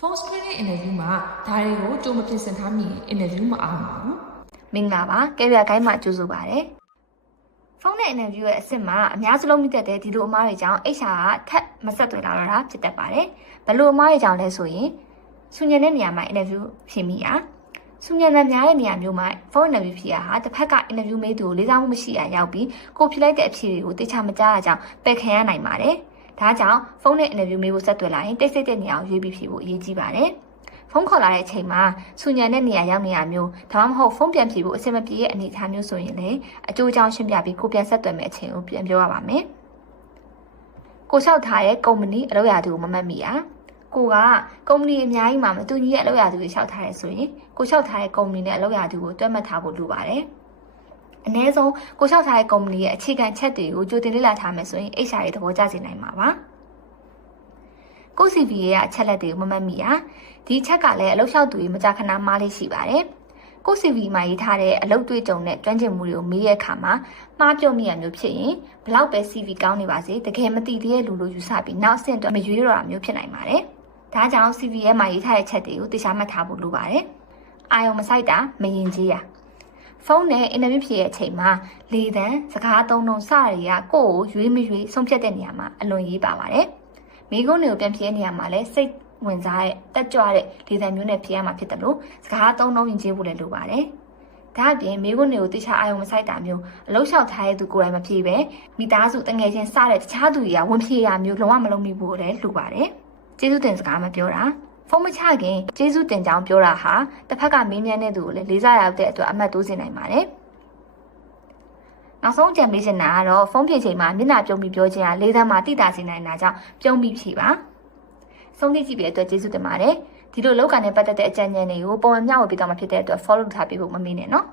Phone screening interview မှာဒါတွေကိုကြိုမပြင်ဆင်ထားမိရင် interview မအောင်ပါဘူး။ မင်္ဂလာပါကဲပြခိုင်းမှာကြိုးဆိုပါရစေဖုန်းနဲ့ interview ရဲ့အစ်စ်မှာအများစုလုံးမိတတ်တဲ့ဒီလိုအမားတွေကြောင့် HR ကထပ်မဆက်သွယ်လာတော့တာဖြစ်တတ်ပါတယ်ဘလို့အမားတွေကြောင့်လဲဆိုရင်ဆူညံတဲ့နေရာမှာ interview ဖြစ်မိတာဆူညံတဲ့များတဲ့နေရာမျိုးမှာဖုန်း interview ဖြစ်ရဟာတစ်ဖက်က interview မေးသူကိုလေးစားမှုမရှိရရောက်ပြီးကိုဖြစ်လိုက်တဲ့အဖြေတွေကိုတေချာမကြားရကြောင်းပယ်ခံရနိုင်ပါတယ်ဒါကြောင့်ဖုန်းနဲ့ interview မေးဖို့ဆက်သွယ်လာရင်တိတ်ဆိတ်တဲ့နေရာကိုရွေးပြီးဖြေဖို့အရေးကြီးပါတယ်ဖုန်းခေါ်လာတဲ့အချိန်မှာဆူညံတဲ့နေရာရောက်နေရမျိုးဒါမှမဟုတ်ဖုန်းပြန်ဖြေဖို့အဆင်မပြေတဲ့အနေအထားမျိုးဆိုရင်လည်းအကျိုးအကြောင်းရှင်းပြပြီးကိုပြန်ဆက်သွယ်မယ့်အချိန်ကိုပြန်ပြောရပါမယ်ကိုလျှောက်ထားတဲ့ကုမ္ပဏီအလုပ်ရာသူကိုမမှတ်မိရကိုကကုမ္ပဏီအများကြီးမှာမတူညီတဲ့အလုပ်ရာသူတွေလျှောက်ထားရဲဆိုရင်ကိုလျှောက်ထားတဲ့ကုမ္ပဏီနဲ့အလုပ်ရာသူကိုတွဲမှတ်ထားဖို့လိုပါတယ်အနည်းဆုံးကိုလျှောက်ထားတဲ့ကုမ္ပဏီရဲ့အခြေခံချက်တွေကိုကြိုတင်လေ့လာထားမယ်ဆိုရင် HR ရဲ့သဘောကျစေနိုင်မှာပါကို CV ရဲ့အချက်လက်တွေကိုမမှတ်မိရဒီချက်ကလည်းအလုပ်လျှောက်သူတွေမကြာခဏမှားလေးရှိပါတယ်ကို CV မှာရေးထားတဲ့အလုပ်တွေ့ကြုံတဲ့ကျွမ်းကျင်မှုတွေကိုမေးရတဲ့အခါမှာမှားပြောမိရမျိုးဖြစ်ရင်ဘလောက်ပဲ CV ကောင်းနေပါစေတကယ်မသိသေးတဲ့လူလိုယူဆပြီးနောက်အဆင့်အတွက်မရွေးတော့တာမျိုးဖြစ်နိုင်ပါတယ်ဒါကြောင့် CV ရဲ့မှာရေးထားတဲ့ချက်တွေကိုသိချမှတ်ထားဖို့လိုပါတယ်အာယုံမဆိုင်တာမရင်ကြီးရဖုန်းနဲ့ interview ဖြစ်တဲ့အချိန်မှာလေသံစကားသုံးနှုန်းစတွေကကိုယ့်ကိုရွေးမရွေးဆုံးဖြတ်တဲ့နေရာမှာအလွန်ရေးပါပါတယ်မိကုန်းတွေကိုပြန်ဖြေတဲ့နေရာမှာလည်းစိတ်ဝင်စားတဲ့တက်ကြွတဲ့လေသံမျိုးနဲ့ဖြေရမှာဖြစ်တယ်လို့စကားသုံးနှုန်းရင်ကျေးဖို့လည်းလိုပါတယ်။ဒါအပြင်မိကုန်းတွေကိုတခြားအာယုံမဆိုင်တာမျိုးအလုံးလျှောက်ထားတဲ့သူကိုယ်တိုင်မဖြေပဲမိသားစုတငယ်ချင်းစတဲ့တခြားသူတွေကဝင်ဖြေရမျိုးလုံးဝမလုပ်မိဘူးလည်းလိုပါတယ်။ကျေးဇူးတင်စကားမပြောတာဖုန်းမချခင်ကျေးဇူးတင်ကြောင်းပြောတာဟာတစ်ဖက်ကမင်းမြန်းတဲ့သူကိုလည်းလေးစားရတဲ့အတွက်အမှတ်တိုးစေနိုင်ပါတယ်။နောက်ဆုံးကြံပေးချင်တာကတော့ဖုန်းဖြေချိန်မှာမျက်နှာပြုံးပြီးပြောခြင်းဟာလေးသန်းမှာတိတာစေနိုင်တာကြောင့်ပြုံးပြီးဖြေပါဆုံးဖြတ်ကြည့်ပြီးအတွက်ကျေးဇူးတင်ပါတယ်ဒီလိုလောက်ကန်နဲ့ပတ်သက်တဲ့အကြံဉာဏ်တွေကိုပုံမှန်မျှဝေပေးတော့မှာဖြစ်တဲ့အတွက် follow ထားပေးဖို့မမေ့နဲ့နော်